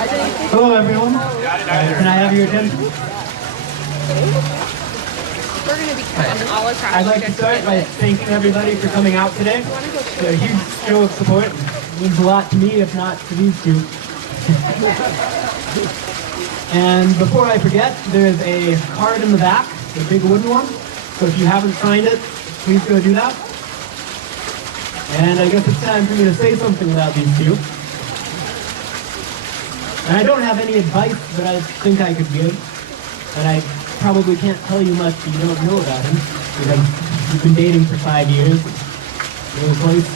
Hello, everyone. Can I have your attention? We're going to be cutting all across. I'd like to start by thanking everybody for coming out today. It's a huge show of support. It means a lot to me, if not to these two. And before I forget, there's a card in the back, the big wooden one. So if you haven't signed it, please go do that. And I guess it's time for me to say something about these two. And I don't have any advice that I think I could give. And I probably can't tell you much that you don't know about him. Because we've been dating for 5 years. Really close.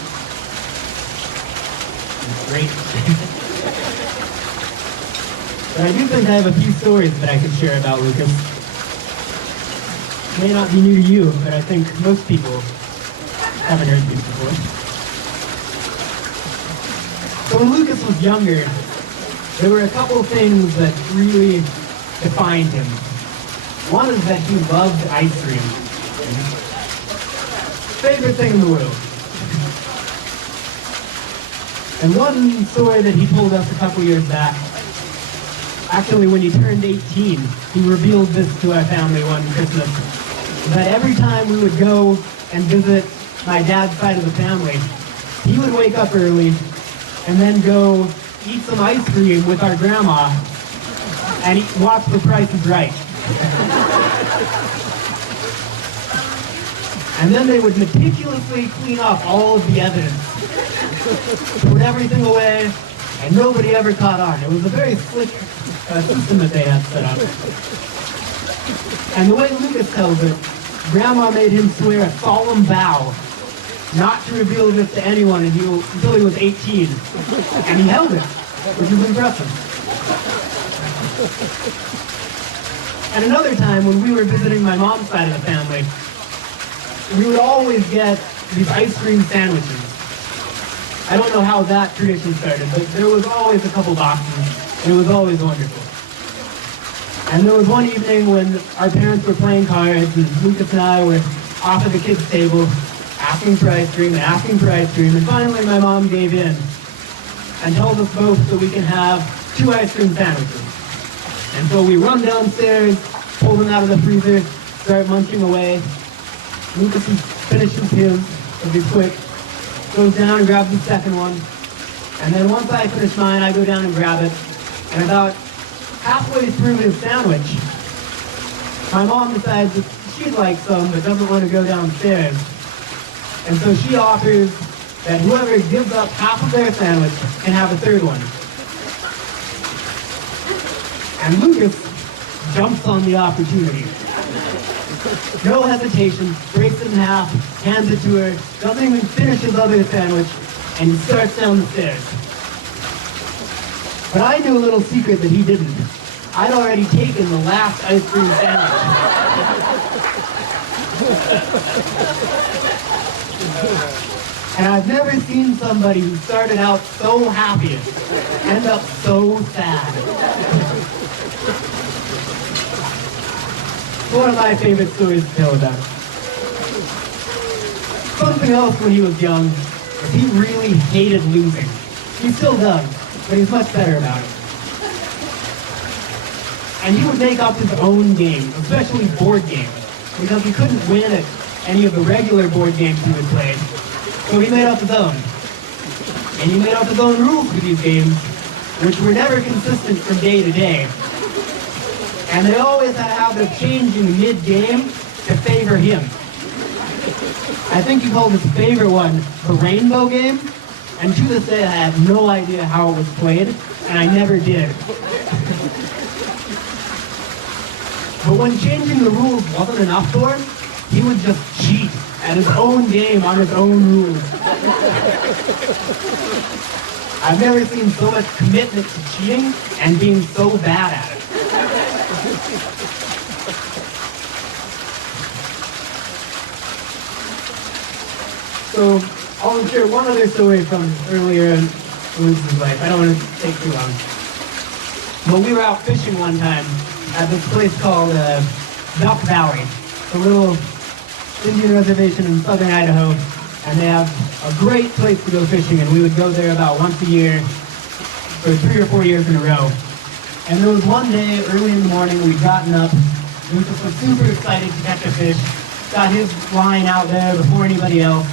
It's great. But I do think I have a few stories that I can share about Lucas. May not be new to you, but I think most people haven't heard these before. So when Lucas was younger, there were a couple of things that really defined him. One is that he loved ice cream. Favorite thing in the world. And one story that he told us a couple years back, actually when he turned 18, he revealed this to our family one Christmas, that every time we would go and visit my dad's side of the family, he would wake up early and then go eat some ice cream with our grandma and watch The Price is Right. And then they would meticulously clean up all of the evidence, put everything away, and nobody ever caught on. It was a very slick system that they had set up. And the way Lucas tells it, Grandma made him swear a solemn vow not to reveal this to anyone until he was 18. And he held it, which is impressive. And another time when we were visiting my mom's side of the family, we would always get these ice cream sandwiches. I don't know how that tradition started, but there was always a couple boxes, and it was always wonderful. And there was one evening when our parents were playing cards, and Lucas and I were off at the kids' table, asking for ice cream, and finally my mom gave in and told us both that we can have 2 ice cream sandwiches. And so we run downstairs, pull them out of the freezer, start munching away. Lucas finishes his, it'll be quick, goes down and grabs the second one. And then once I finish mine, I go down and grab it. And about halfway through his sandwich, my mom decides that she'd like some, but doesn't want to go downstairs. And so she offers that whoever gives up half of their sandwich can have a third one. And Lucas jumps on the opportunity. No hesitation, breaks it in half, hands it to her, doesn't even finish his other sandwich, and he starts down the stairs. But I knew a little secret that he didn't. I'd already taken the last ice cream sandwich. And I've never seen somebody who started out so happy end up so sad. One of my favorite stories to tell about him. Something else when he was young is he really hated losing. He still does, but he's much better about it. And he would make up his own games, especially board games, because he couldn't win at any of the regular board games he would play. So he made up his own. And he made up his own rules for these games, which were never consistent from day to day. And they always had a habit of changing mid-game to favor him. I think he called his favorite one the Rainbow Game, and to this day I have no idea how it was played, and I never did. But when changing the rules wasn't enough for him, he would just cheat at his own game on his own rules. I've never seen so much commitment to cheating and being so bad at it. So I'll share one other story from earlier in Lucas's life. I don't want to take too long. But we were out fishing one time at this place called Duck Valley. It's a little Indian reservation in southern Idaho, and they have a great place to go fishing, and we would go there about once a year, for 3 or 4 years in a row. And there was one day, early in the morning, we'd gotten up. Lucas was super excited to catch a fish, got his line out there before anybody else,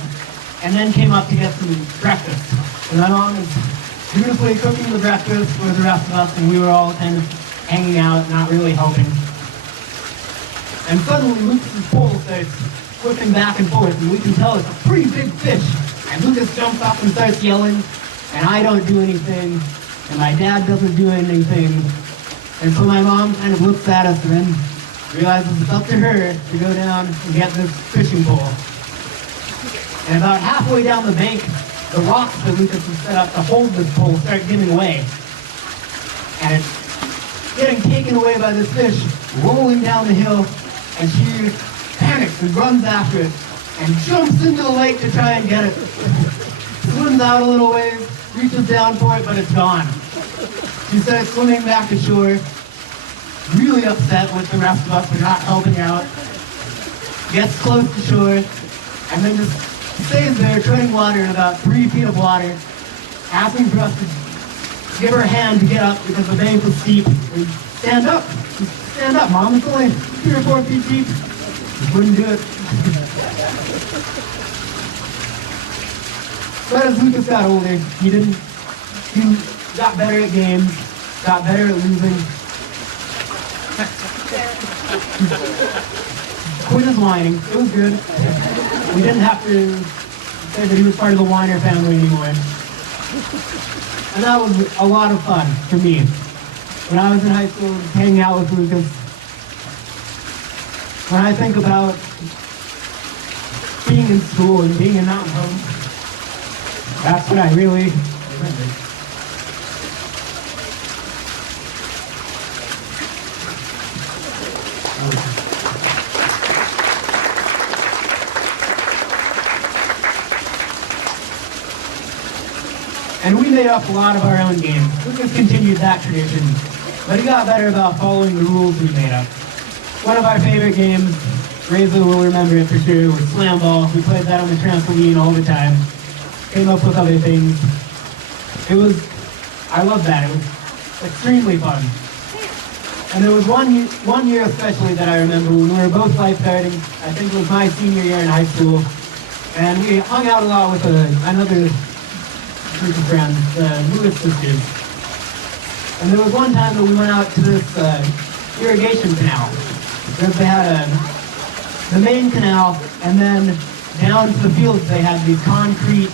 and then came up to get some breakfast. And my mom was beautifully cooking the breakfast for the rest of us, and we were all kind of hanging out, not really helping. And suddenly Lucas's pole starts flipping back and forth, and we can tell it's a pretty big fish. And Lucas jumps up and starts yelling, and I don't do anything, and my dad doesn't do anything. And so my mom kind of looks at us and then realizes it's up to her to go down and get this fishing pole. And about halfway down the bank, the rocks that Lucas has set up to hold this pole start giving way. And it's getting taken away by this fish, rolling down the hill, and she panics and runs after it and jumps into the lake to try and get it. Swims out a little ways, reaches down for it, but it's gone. She starts swimming back to shore, really upset with the rest of us for not helping out. Gets close to shore, and then just stays there treading water in about 3 feet of water, asking for us to give her a hand to get up because the bank was steep. And stand up! Stand up, Mom. It's only 3 or 4 feet deep. Just wouldn't do it. But as Lucas got older, he got better at games, got better at losing. Quit his whining. It was good. We didn't have to say that he was part of the whiner family anymore. And that was a lot of fun for me. When I was in high school, hanging out with Lucas, when I think about being in school and being in Mountain Home, that's what I really remember. And we made up a lot of our own games. Lucas continued that tradition, but he got better about following the rules we made up. One of our favorite games, Reza will remember it for sure, was slam ball. We played that on the trampoline all the time. Came up with other things. I loved that. It was extremely fun. And there was one year especially that I remember when we were both lifeguarding. I think it was my senior year in high school. And we hung out a lot with another group of friends, the Lewis sisters. And there was one time that we went out to this irrigation canal. Because they had the main canal, and then down to the fields they had these concrete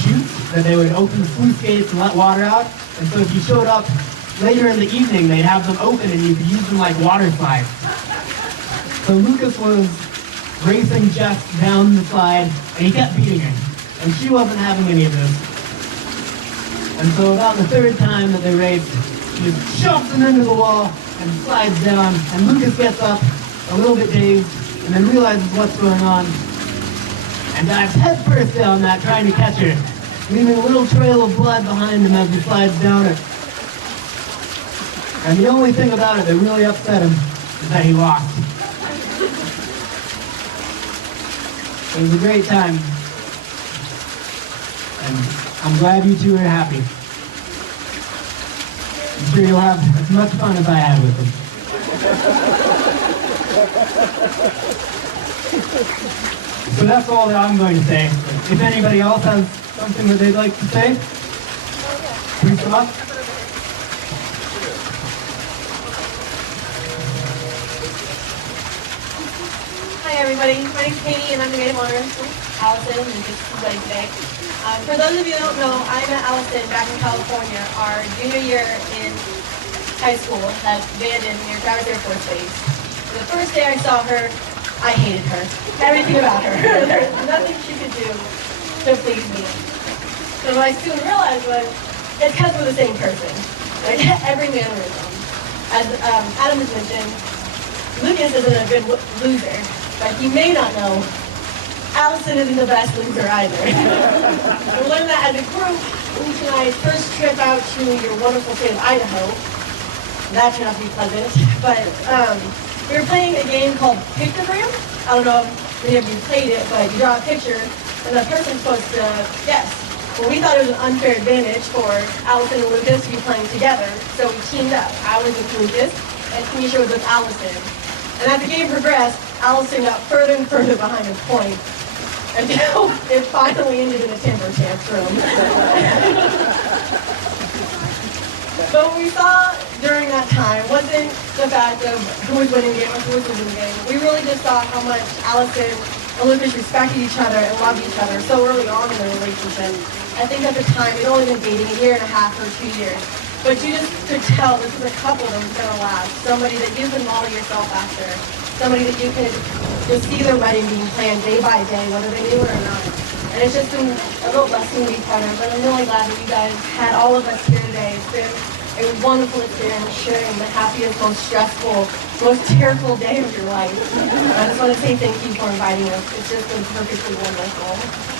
chutes that they would open the sluice gates and let water out. And so if you showed up later in the evening, they'd have them open and you could use them like water slides. So Lucas was racing Jess down the slide, and he kept beating her. And she wasn't having any of this. And so about the third time that they raced, she just jumps him into the wall and slides down. And Lucas gets up, a little bit dazed, and then realizes what's going on, and dives headfirst down that, trying to catch her, leaving a little trail of blood behind him as he slides down it. And the only thing about it that really upset him is that he lost. It was a great time. And I'm glad you two are happy. I'm sure you'll have as much fun as I had with them. So that's all that I'm going to say. If anybody else has something that they'd like to say, please come up. Hi everybody, my name's Katie and I'm the maid of honor with Allison and just everybody today. For those of you who don't know, I met Allison back in California our junior year in high school at Bandon near Travis Air Force Base. The first day I saw her, I hated her. Everything about her. There's nothing she could do to please me. So what I soon realized was, it's because we're the same person. Like every mannerism. As Adam has mentioned, Lucas isn't a good loser, but you may not know Allison isn't the best loser either. We learned that as a group, Luke and I's first trip out to your wonderful state of Idaho. That turned out to be pleasant. But we were playing a game called Pictogram. I don't know if any of you played it, but you draw a picture, and the person's supposed to guess Well, we thought it was an unfair advantage for Allison and Lucas to be playing together, so we teamed up. I was with Lucas, and Kenesha was with Allison. And as the game progressed, Allison got further and further behind the point until it finally ended in a temper tantrum. But what we saw during that time wasn't the fact of who was winning the game or who was losing the game. We really just saw how much Allison and Lucas respected each other and loved each other so early on in their relationship. I think at the time they'd only been dating a year and a half or 2 years. But you just could tell this was a couple that was going to last. Somebody that you could model yourself after. Somebody that you could just see their wedding being planned day by day, whether they knew it or not. And it's just been a little blessing to be part of. But I'm really glad that you guys had all of us here today. It's been a wonderful experience sharing the happiest, most stressful, most tearful day of your life. I just want to say thank you for inviting us. It's just been perfectly wonderful.